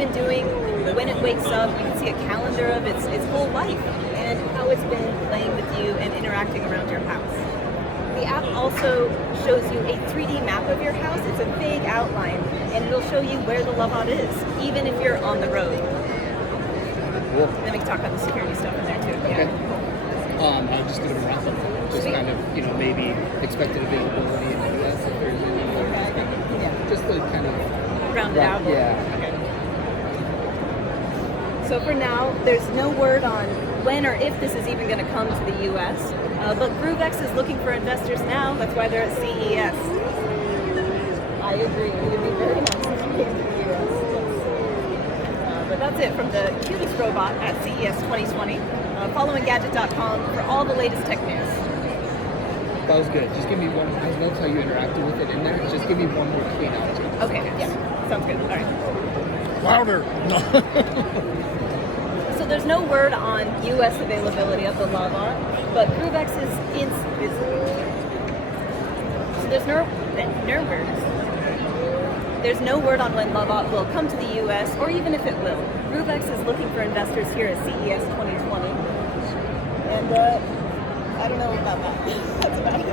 been doing when it wakes up. You can see a calendar of its whole life and how it's been playing with you and interacting around your house. The app also shows you a 3D map of your house. It's a vague outline, and it'll show you where the Lovot is, even if you're on the road. Cool. Then we can talk about the security stuff in there too. Okay. Yeah. I just did a wrap up. Just kind of, maybe expected availability in the US if there's any other. Yeah. Just to kind of Round it out. Yeah. Okay. So for now, there's no word on when or if this is even going to come to the U.S. But Groovex is looking for investors now. That's why they're at CES. I agree. It would be very nice if it came to the U.S. But that's it from the cutest robot at CES 2020. Follow Engadget.com for all the latest tech news. That was good. Just give me one. I love how you interacted with it in there. Just give me one more clean object. Okay. Yeah. Sounds good. All right. Louder. So there's no word on U.S. availability of the Lovot, but Groovex is so there's no word. There's no word on when Lovot will come to the U.S. or even if it will. Groovex is looking for investors here at CES 2020, and I don't know about that. That's about it.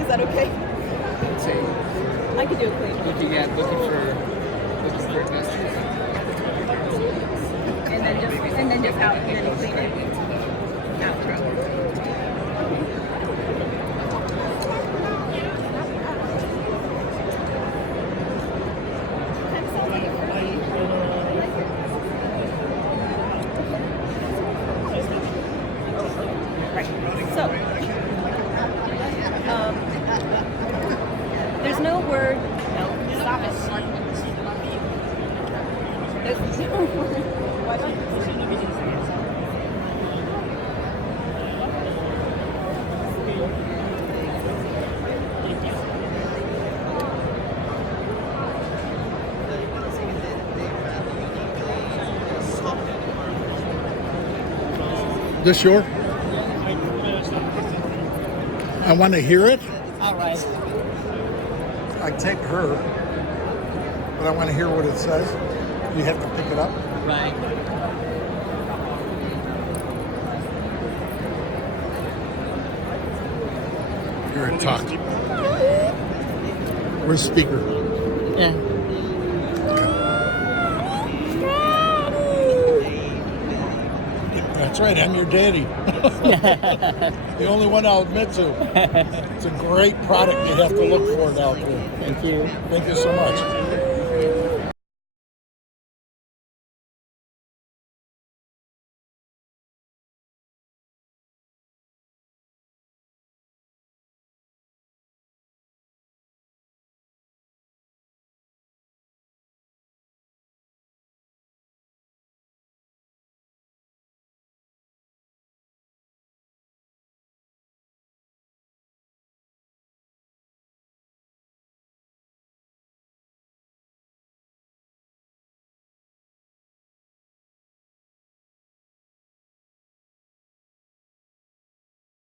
Is that okay? Let's see. I could do a clean. Looking for investors. And then just out and then clean it. Outro. So, there's no word. No, stop it. There's no word. This your? I want to hear it. All right. I take her, but I want to hear what it says. You have to pick it up. Right. You're a talk. Where's speaker? Yeah. That's right, I'm your daddy. The only one I'll admit to. It's a great product. You have to look for it out there. Thank you. Thank you so much.